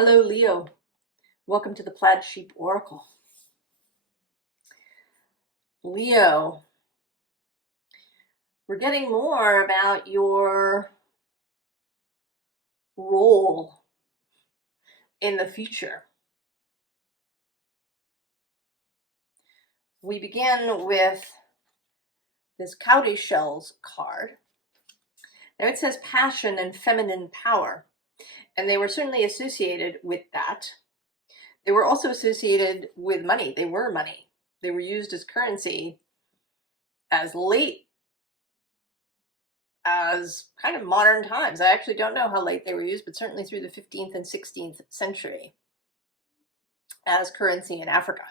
Hello, Leo. Welcome to the Plaid Sheep Oracle. Leo, we're getting more about your role in the future. We begin with this Cowrie Shells card. Now it says passion and feminine power, and they were certainly associated with that. They were also associated with money. They were money. They were used as currency as late as kind of modern times. I actually don't know how late they were used, but certainly through the 15th and 16th century as currency in Africa.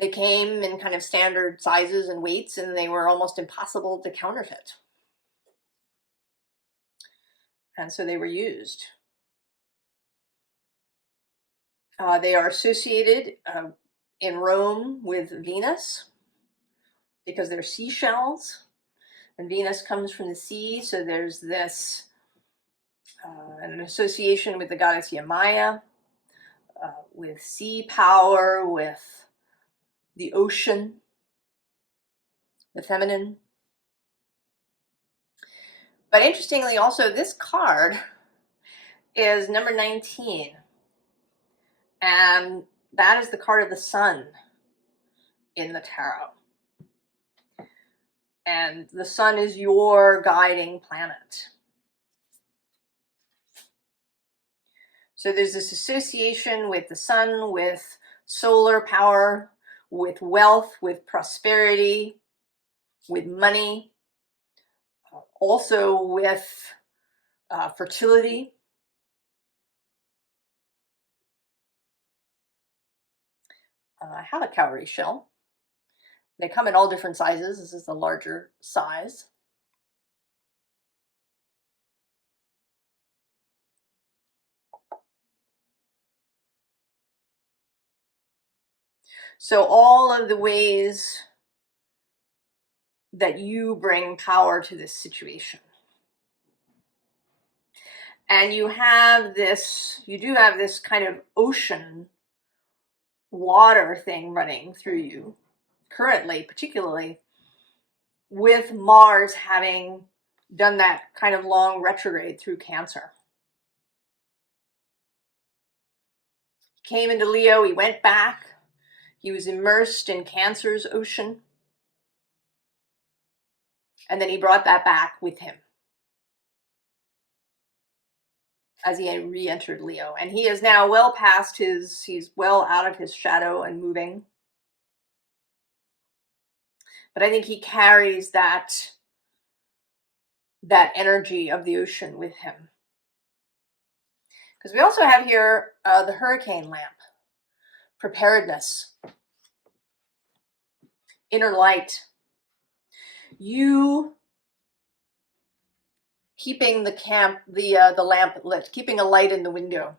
They came in kind of standard sizes and weights, and they were almost impossible to counterfeit. And so they were used. They are associated in Rome with Venus because they're seashells, and Venus comes from the sea, so there's this an association with the goddess Yamaya, with sea power, with the ocean, the feminine. But interestingly, also, this card is number 19, and that is the card of the sun in the tarot. And the sun is your guiding planet. So there's this association with the sun, with solar power, with wealth, with prosperity, with money, also with fertility. I have a cowrie shell. They come in all different sizes. This is the larger size. So all of the ways that you bring power to this situation. And you do have this kind of ocean water thing running through you currently, particularly with Mars having done that kind of long retrograde through Cancer. He came into Leo, he went back, he was immersed in Cancer's ocean, and then he brought that back with him as he re-entered Leo. And he is now well past he's well out of his shadow and moving. But I think he carries that energy of the ocean with him. Because we also have here the hurricane lamp, preparedness, inner light. You keeping the lamp lit, keeping a light in the window.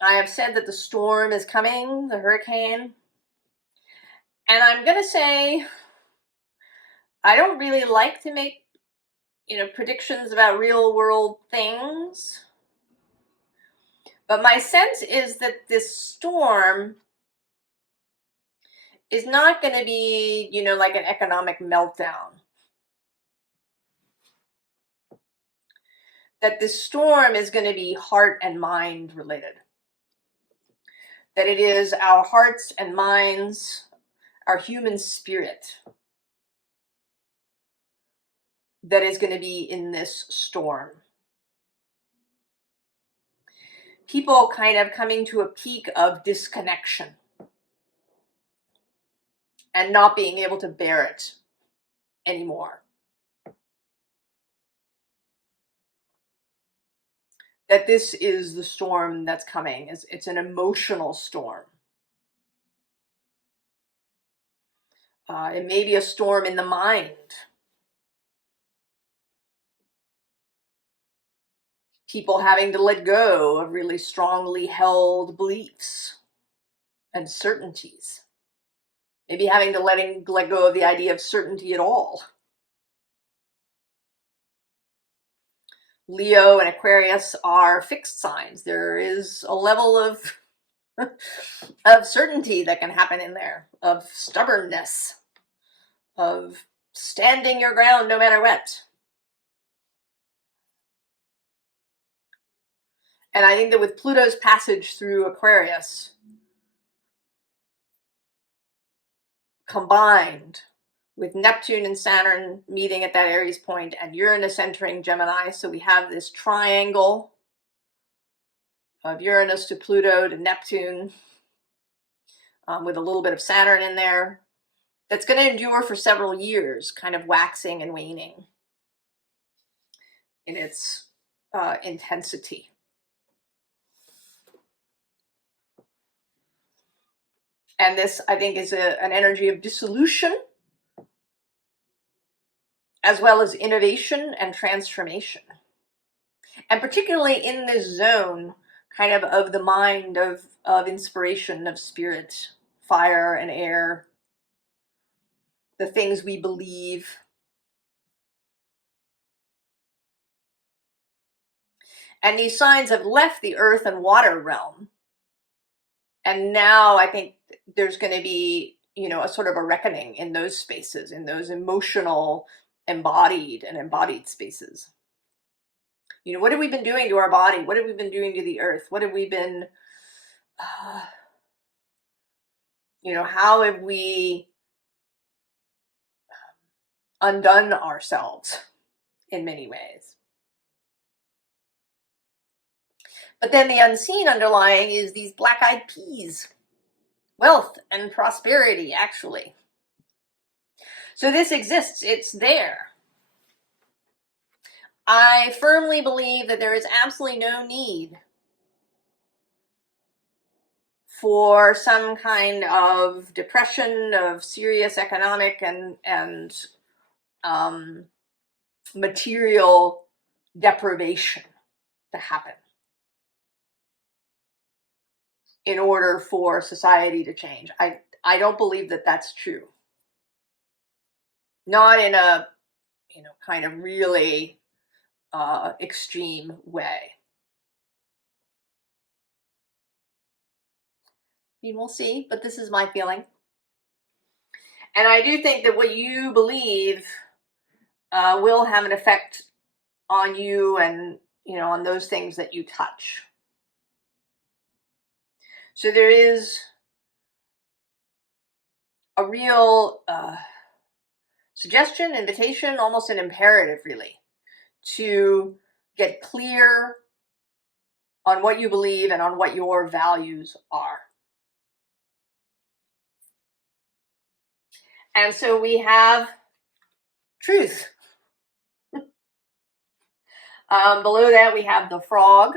I have said that the storm is coming, the hurricane, and I'm gonna say I don't really like to make predictions about real world things, but my sense is that this storm is not going to be like an economic meltdown. That this storm is going to be heart and mind related. That it is our hearts and minds, our human spirit, that is going to be in this storm. People kind of coming to a peak of disconnection and not being able to bear it anymore. That this is the storm that's coming. It's an emotional storm. It may be a storm in the mind. People having to let go of really strongly held beliefs and certainties. Maybe having to let go of the idea of certainty at all. Leo and Aquarius are fixed signs. There is a level of of certainty that can happen in there, of stubbornness, of standing your ground no matter what. And I think that with Pluto's passage through Aquarius, combined with Neptune and Saturn meeting at that Aries point and Uranus entering Gemini, so we have this triangle of Uranus to Pluto to Neptune, with a little bit of Saturn in there, that's going to endure for several years, kind of waxing and waning in its intensity. And this, I think, is an energy of dissolution, as well as innovation and transformation. And particularly in this zone, kind of the mind, of inspiration, of spirit, fire and air, the things we believe. And these signs have left the earth and water realm. And now I think there's going to be, a sort of a reckoning in those spaces, in those emotional, embodied spaces. What have we been doing to our body? What have we been doing to the earth? What have we been, how have we undone ourselves in many ways? But then the unseen underlying is these black-eyed peas, wealth and prosperity, actually. So this exists, it's there. I firmly believe that there is absolutely no need for some kind of depression, of serious economic and material deprivation to happen in order for society to change. I don't believe that that's true. Not in a, kind of really extreme way. We'll see, but this is my feeling. And I do think that what you believe will have an effect on you and, on those things that you touch. So there is a real suggestion, invitation, almost an imperative, really, to get clear on what you believe and on what your values are. And so we have truth. Below that, we have the frog,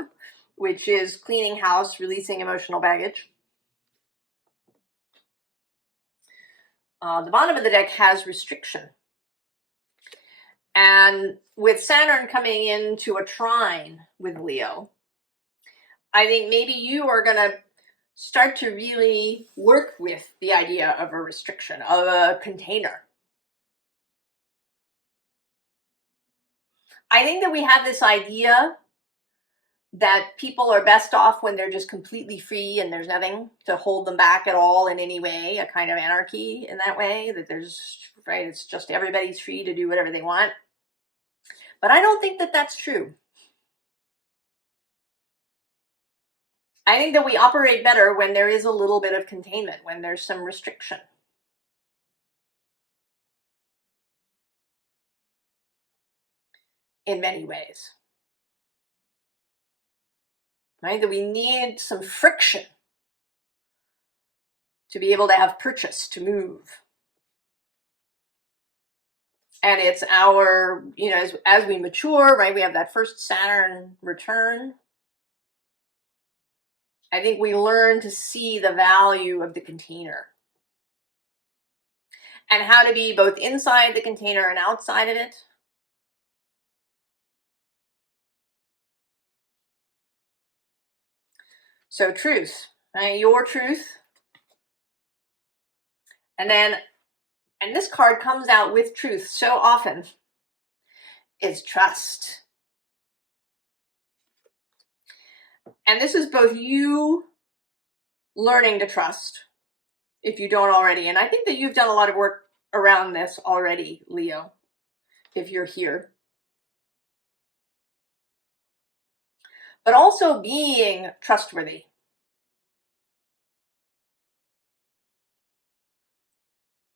which is cleaning house, releasing emotional baggage. The bottom of the deck has restriction. And with Saturn coming into a trine with Leo, I think maybe you are going to start to really work with the idea of a restriction, of a container. I think that we have this idea that people are best off when they're just completely free and there's nothing to hold them back at all in any way, a kind of anarchy in that way, that it's just everybody's free to do whatever they want. But I don't think that that's true. I think that we operate better when there is a little bit of containment, when there's some restriction. In many ways. Right? That we need some friction to be able to have purchase, to move. And it's our, as we mature, right, we have that first Saturn return. I think we learn to see the value of the container and how to be both inside the container and outside of it. So truth, right? Your truth. And this card comes out with truth so often, is trust. And this is both you learning to trust, if you don't already. And I think that you've done a lot of work around this already, Leo, if you're here. But also being trustworthy.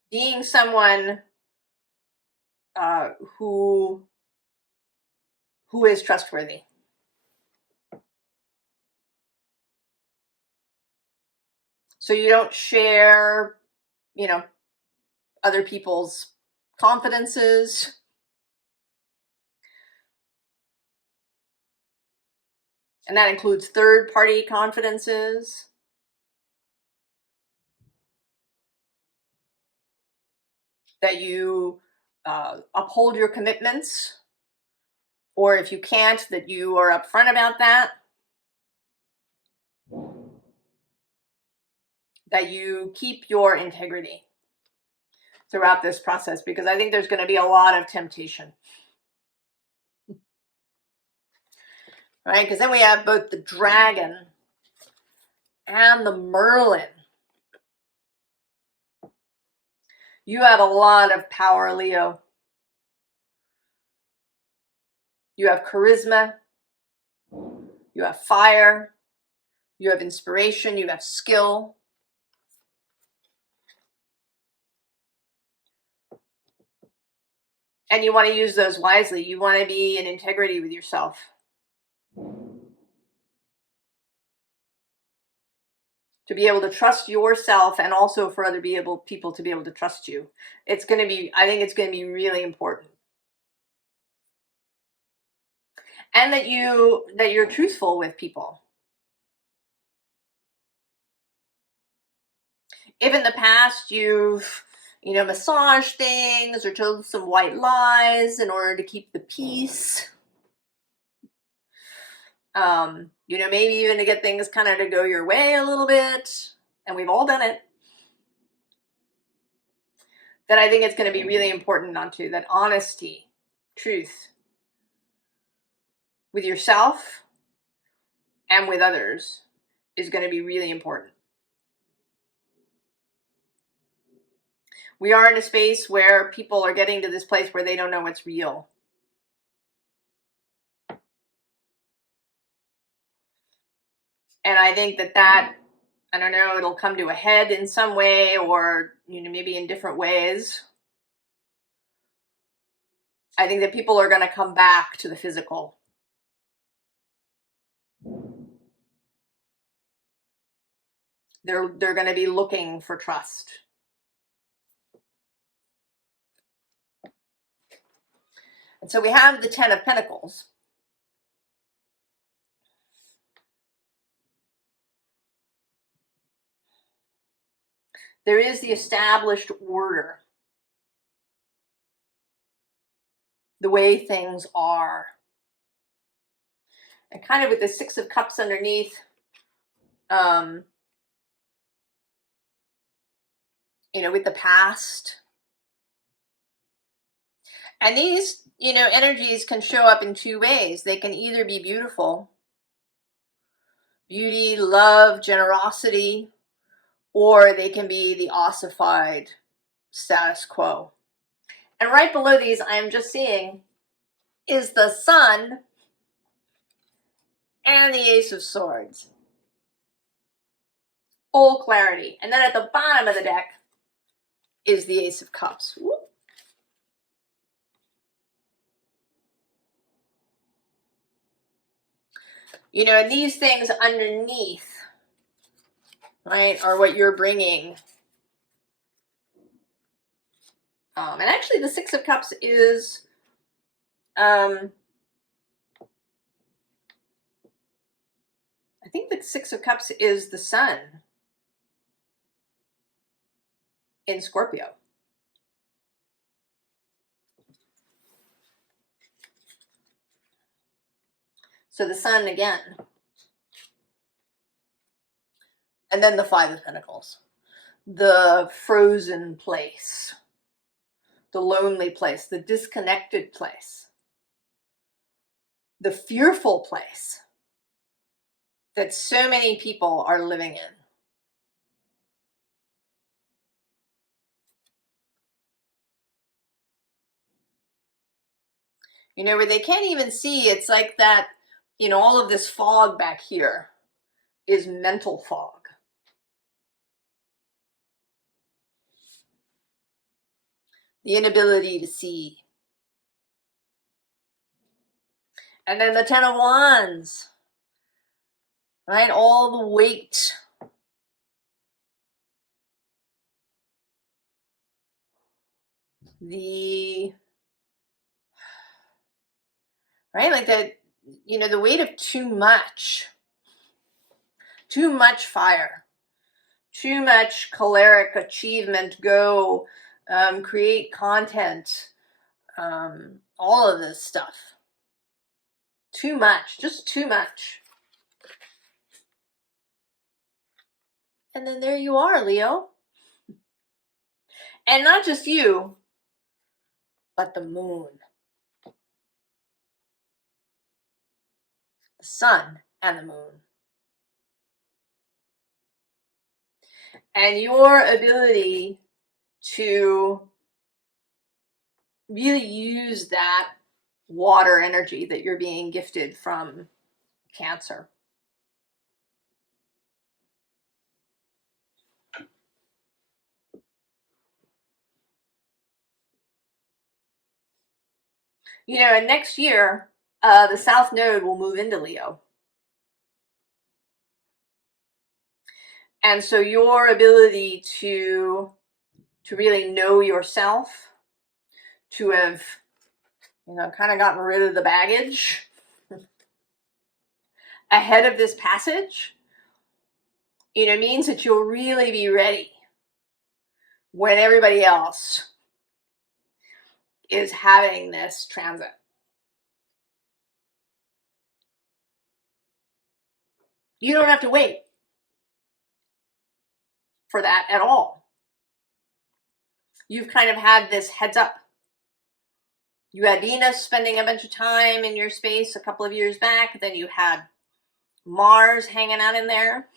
Being someone who is trustworthy. So you don't share, you know, other people's confidences. And that includes third-party confidences. That you uphold your commitments. Or if you can't, that you are upfront about that. That you keep your integrity throughout this process, because I think there's going to be a lot of temptation. Right? Because then we have both the dragon and the Merlin. You have a lot of power, Leo. You have charisma. You have fire. You have inspiration. You have skill. And you want to use those wisely. You want to be in integrity with yourself. To be able to trust yourself, and also for other people to be able to trust you. It's going to be, I think it's going to be really important. And that you're truthful with people. If in the past you've, massaged things or told some white lies in order to keep the peace, maybe even to get things kind of to go your way a little bit, and we've all done it, then I think it's going to be really important onto that honesty, truth with yourself and with others is going to be really important. We are in a space where people are getting to this place where they don't know what's real. And I think that, I don't know, it'll come to a head in some way, or, maybe in different ways. I think that people are going to come back to the physical. They're going to be looking for trust. And so we have the 10 of Pentacles. There is the established order. The way things are. And kind of with the 6 of Cups underneath, with the past. And these, energies can show up in two ways. They can either be beautiful, beauty, love, generosity, or they can be the ossified status quo. And right below these, I'm just seeing, is the Sun and the Ace of Swords. Full clarity. And then at the bottom of the deck is the Ace of Cups. Woo. And these things underneath, right, are what you're bringing. And actually the 6 of Cups is, I think the 6 of Cups is the Sun in Scorpio. So the Sun again. And then the 5 of Pentacles. The frozen place. The lonely place. The disconnected place. The fearful place. that so many people are living in. You know, where they can't even see. It's like that, you know, all of this fog back here is mental fog. The inability to see. And then the Ten of Wands, right? All the weight. Right? Like that, you know, the weight of too much fire, too much choleric achievement, go, create content, all of this stuff. Too much, just too much. And then there you are, Leo. And not just you, but the moon, the sun, and the moon. And your ability to really use that water energy that you're being gifted from Cancer. You know, and next year, the South Node will move into Leo. And so your ability to really know yourself, to have, you know, kind of gotten rid of the baggage ahead of this passage, you know, means that you'll really be ready when everybody else is having this transit. You don't have to wait for that at all. You've kind of had this heads up. You had Venus spending a bunch of time in your space a couple of years back. Then you had Mars hanging out in there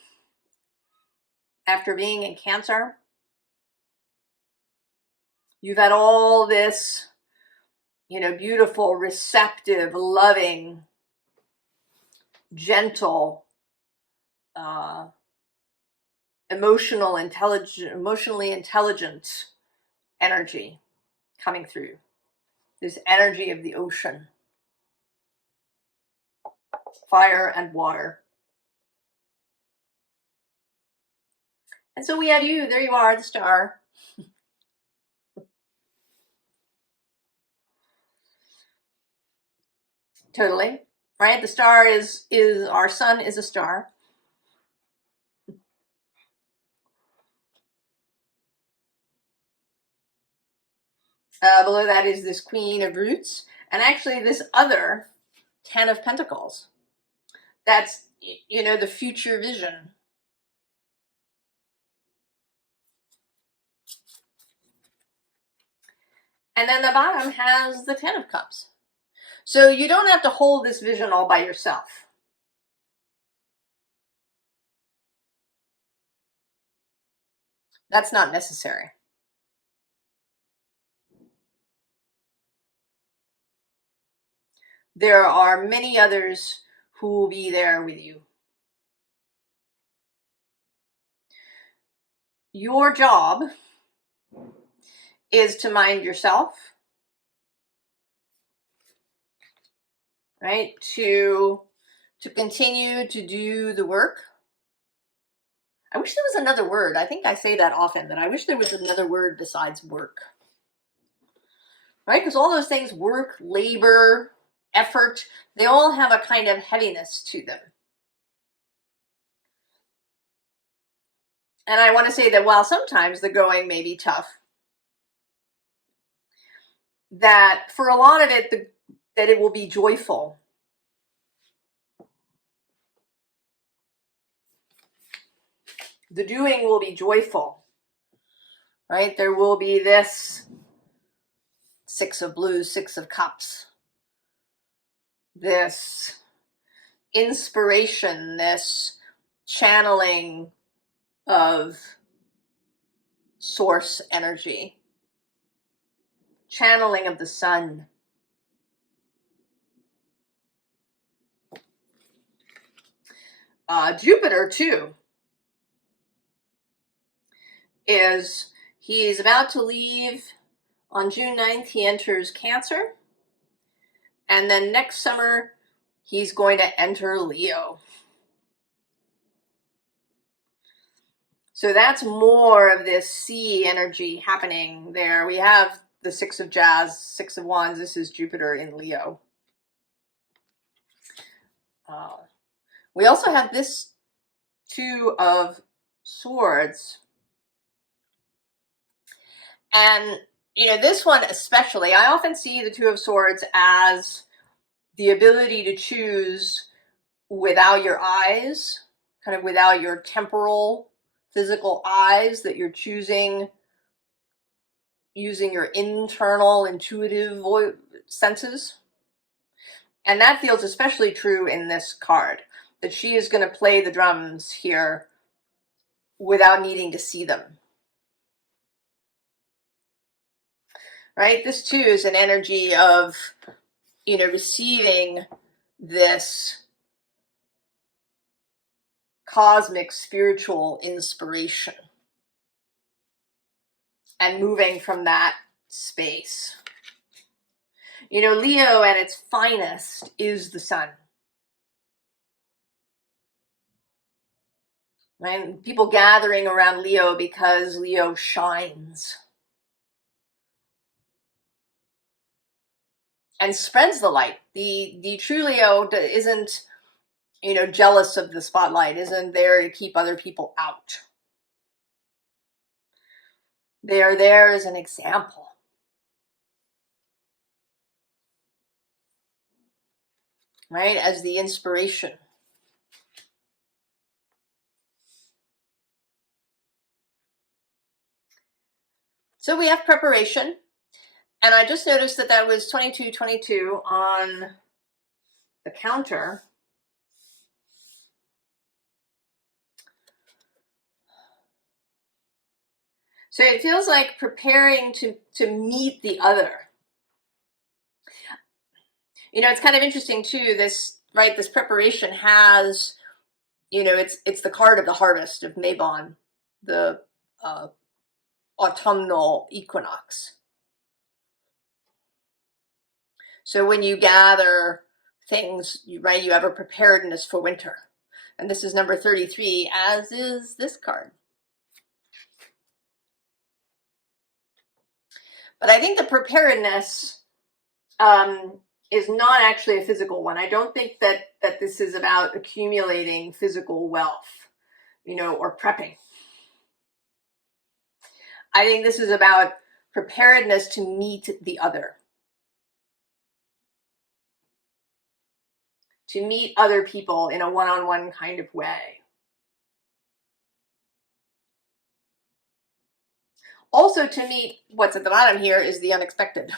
after being in Cancer. You've had all this, you know, beautiful, receptive, loving, gentle, emotionally intelligent energy coming through. This energy of the ocean, fire and water. And so we have you. There you are, the star. Totally. Right? The star is our sun is a star. Below that is this Queen of Roots, and actually this other 10 of Pentacles. That's, you know, the future vision. And then the bottom has the 10 of Cups. So you don't have to hold this vision all by yourself. That's not necessary. There are many others who will be there with you. Your job is to mind yourself, right? To continue to do the work. I wish there was another word. I think I say that often, that I wish there was another word besides work. Right? Because all those things, work, labor, effort, they all have a kind of heaviness to them. And I want to say that while sometimes the going may be tough, that for a lot of it, that it will be joyful. The doing will be joyful, right? There will be this 6 of Blues, 6 of Cups, this inspiration, this channeling of source energy, channeling of the sun. Jupiter too he's about to leave on June 9th. He enters Cancer, and then next summer he's going to enter Leo. So that's more of this sea energy happening there. We have the Six of Jazz, Six of Wands. This is Jupiter in Leo. We also have this Two of Swords. And, you know, this one especially, I often see the Two of Swords as the ability to choose without your eyes, kind of without your temporal, physical eyes, that you're choosing using your internal, intuitive senses. And that feels especially true in this card, that she is going to play the drums here without needing to see them. Right? This too is an energy of, you know, receiving this cosmic spiritual inspiration and moving from that space. You know, Leo at its finest is the sun. Right? People gathering around Leo because Leo shines and spreads the light. The true Leo isn't, you know, jealous of the spotlight, isn't there to keep other people out. They are there as an example. Right? As the inspiration. So we have preparation. And I just noticed that that was 2222 on the counter. So it feels like preparing to meet the other. You know, it's kind of interesting too, this, right, this preparation has, you know, it's the card of the harvest of Mabon, the autumnal equinox. So when you gather things, right, you have a preparedness for winter. And this is number 33, as is this card. But I think the preparedness is not actually a physical one. I don't think that this is about accumulating physical wealth, you know, or prepping. I think this is about preparedness to meet the other. To meet other people in a one-on-one kind of way. Also to meet, what's at the bottom here is the unexpected.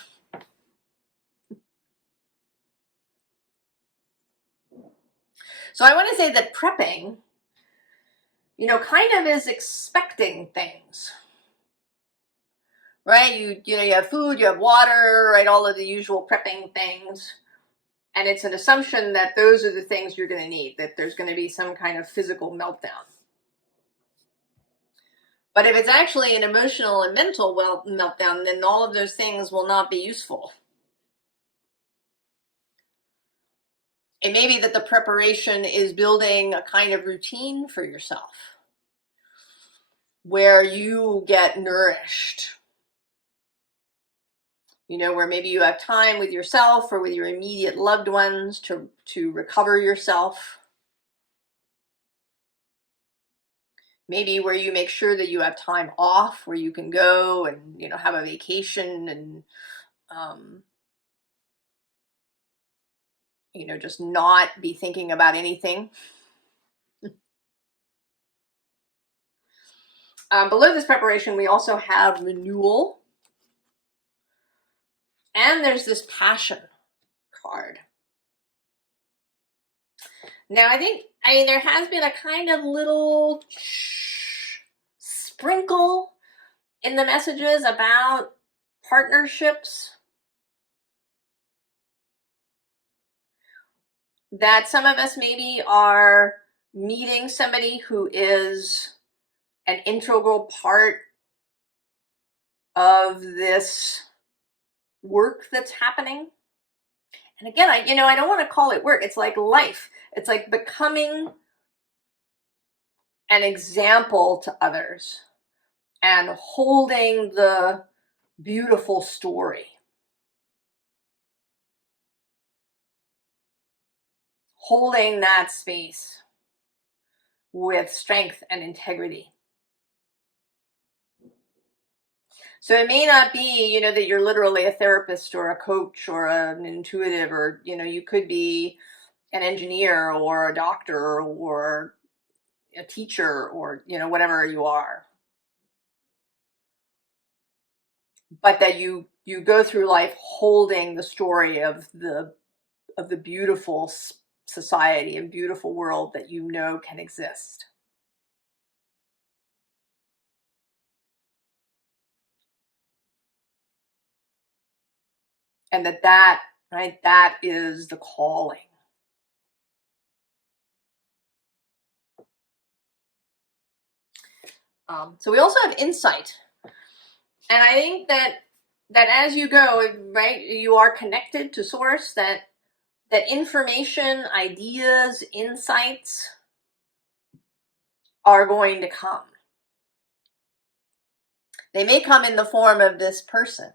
So I want to say that prepping, you know, kind of is expecting things. Right? You know, you have food, you have water, right? All of the usual prepping things. And it's an assumption that those are the things you're going to need, that there's going to be some kind of physical meltdown. But if it's actually an emotional and mental meltdown, then all of those things will not be useful. It may be that the preparation is building a kind of routine for yourself where you get nourished. You know, where maybe you have time with yourself or with your immediate loved ones to recover yourself. Maybe where you make sure that you have time off, where you can go and, you know, have a vacation and, you know, just not be thinking about anything. Below this preparation, we also have renewal. And there's this passion card. Now, I mean, there has been a kind of little sprinkle in the messages about partnerships, that some of us maybe are meeting somebody who is an integral part of this work that's happening. And again, I don't want to call it work. It's like life. It's like becoming an example to others and holding the beautiful story. Holding that space with strength and integrity. So it may not be, that you're literally a therapist or a coach or an intuitive, or, you could be an engineer or a doctor or a teacher or, whatever you are. But that you go through life holding the story of the beautiful society and beautiful world that can exist. And that is the calling. So we also have insight. And I think that as you go, right, you are connected to source, that information, ideas, insights are going to come. They may come in the form of this person.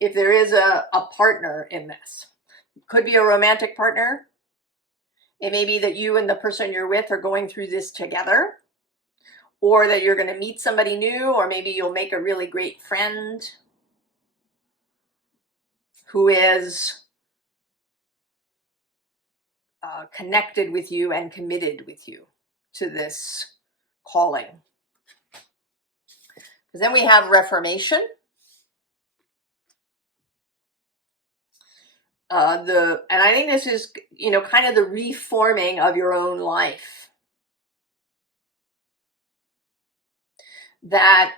If there is a partner in this, it could be a romantic partner. It may be that you and the person you're with are going through this together, or that you're going to meet somebody new, or maybe you'll make a really great friend who is connected with you and committed with you to this calling. Because then we have reformation. And I think this is, kind of the reforming of your own life. That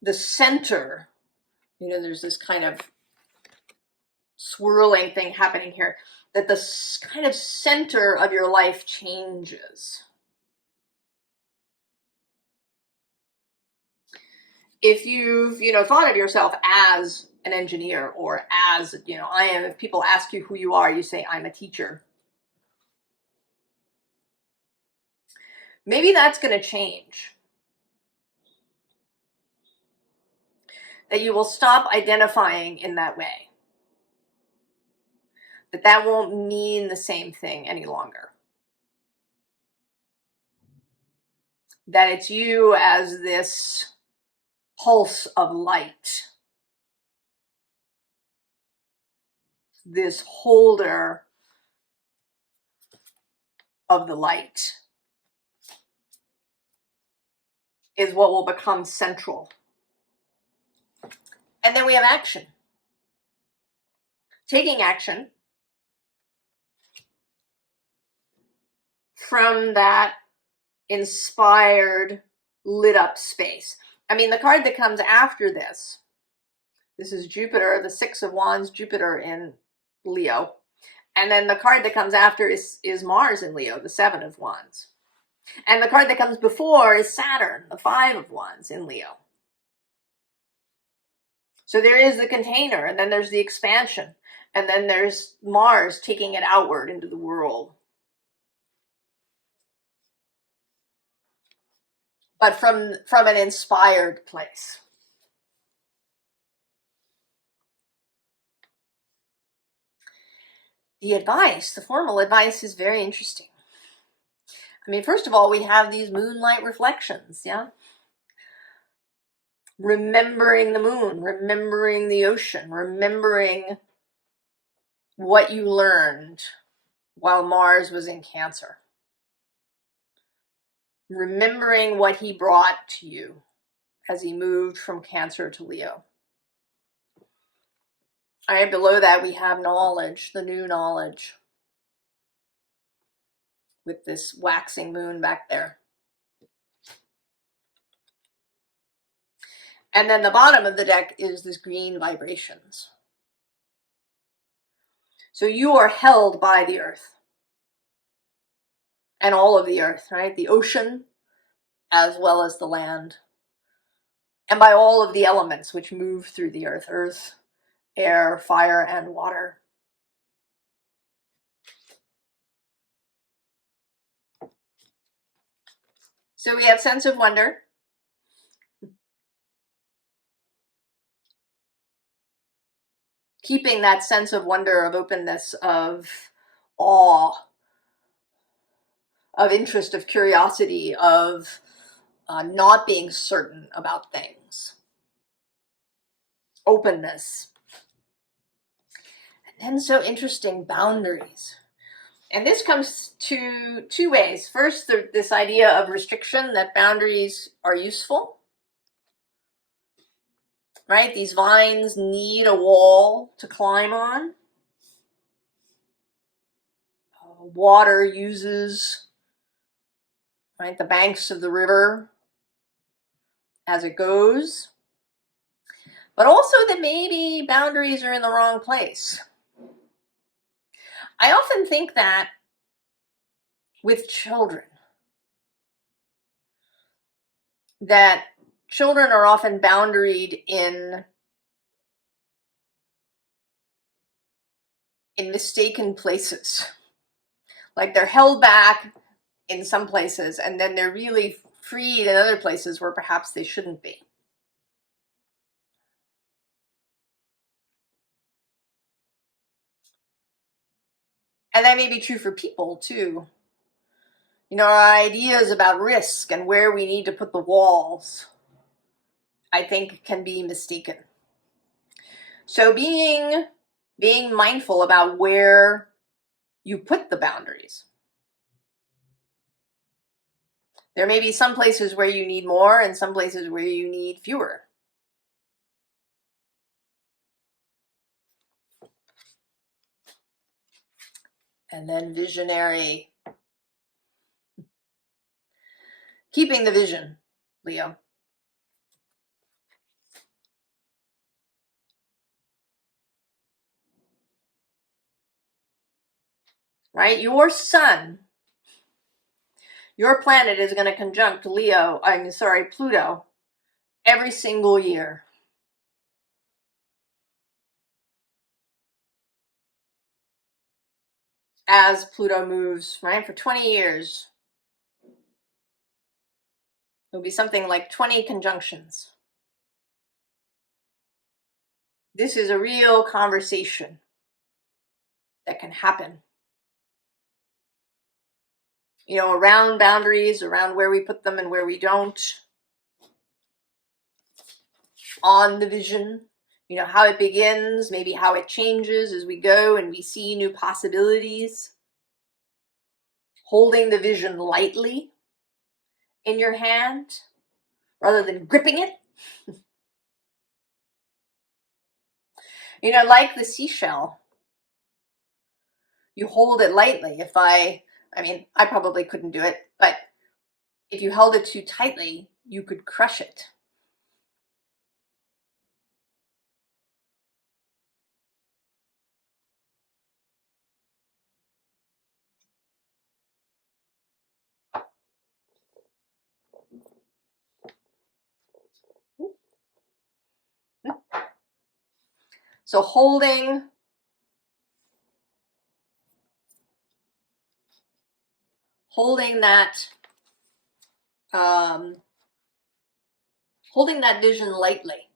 the center, there's this kind of swirling thing happening here, that the kind of center of your life changes. If you've, thought of yourself as an engineer, or as, I am, if people ask you who you are, you say, I'm a teacher. Maybe that's going to change. That you will stop identifying in that way. That won't mean the same thing any longer. That it's you as this pulse of light, this holder of the light, is what will become central. And then we have action. Taking action from that inspired, lit up space. I mean, the card that comes after this is Jupiter, the Six of Wands, Jupiter in Leo. And then the card that comes after is Mars in Leo, the Seven of Wands. And the card that comes before is Saturn, the Five of Wands in Leo. So there is the container, and then there's the expansion, and then there's Mars taking it outward into the world. But from an inspired place. The advice, the formal advice, is very interesting. I mean, first of all, we have these moonlight reflections, yeah? Remembering the moon, remembering the ocean, remembering what you learned while Mars was in Cancer. Remembering what he brought to you as he moved from Cancer to Leo. All right, below that we have knowledge, the new knowledge. with this waxing moon back there. And then the bottom of the deck is this green vibrations. So you are held by the earth. And all of the earth, right? The ocean, as well as the land. And by all of the elements which move through the earth. Earth, air, fire, and water. So we have sense of wonder. Keeping that sense of wonder, of openness, of awe, of interest, of curiosity, of not being certain about things. Openness. And then so interesting, boundaries. And this comes to two ways. First, this idea of restriction, that boundaries are useful. Right? These vines need a wall to climb on. Water uses, right, the banks of the river as it goes. But also that maybe boundaries are in the wrong place. I often think that with children, that children are often boundaried in mistaken places. Like they're held back in some places and then they're really freed in other places where perhaps they shouldn't be. And that may be true for people too. You know, our ideas about risk and where we need to put the walls, I think, can be mistaken. So being mindful about where you put the boundaries. There may be some places where you need more and some places where you need fewer. And then visionary. Keeping the vision, Leo. Right? Your sun, your planet is going to conjunct Pluto every single year. As Pluto moves, right, for 20 years. It'll be something like 20 conjunctions. This is a real conversation that can happen. You know, around boundaries, around where we put them and where we don't. On the vision, you know, how it begins, maybe how it changes as we go and we see new possibilities. Holding the vision lightly in your hand rather than gripping it. You know, like the seashell, you hold it lightly. I probably couldn't do it, but if you held it too tightly, you could crush it. So holding that vision lightly.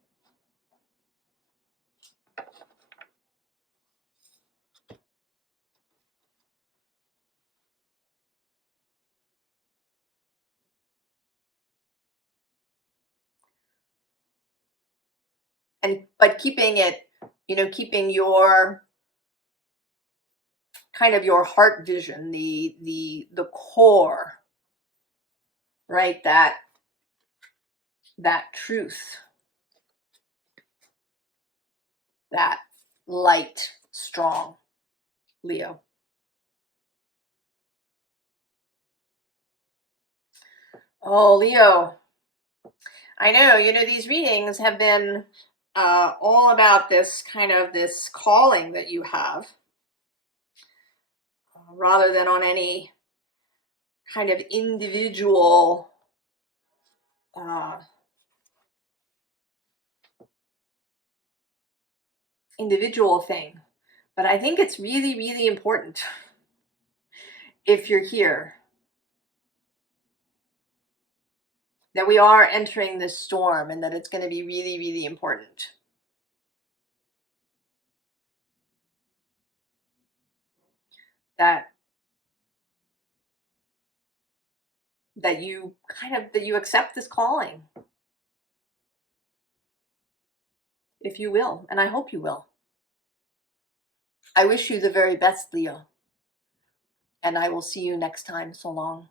But keeping it, you know, keeping your kind of your heart vision, the core, right? That truth, that light, strong, Leo. Oh, Leo, I know, these readings have been all about this kind of this calling that you have, rather than on any kind of uh, individual thing. But I think it's really, really important if you're here that we are entering this storm and that it's going to be really, really important. That you accept this calling, if you will, and I hope you will. I wish you the very best, Leo, and I will see you next time. So long.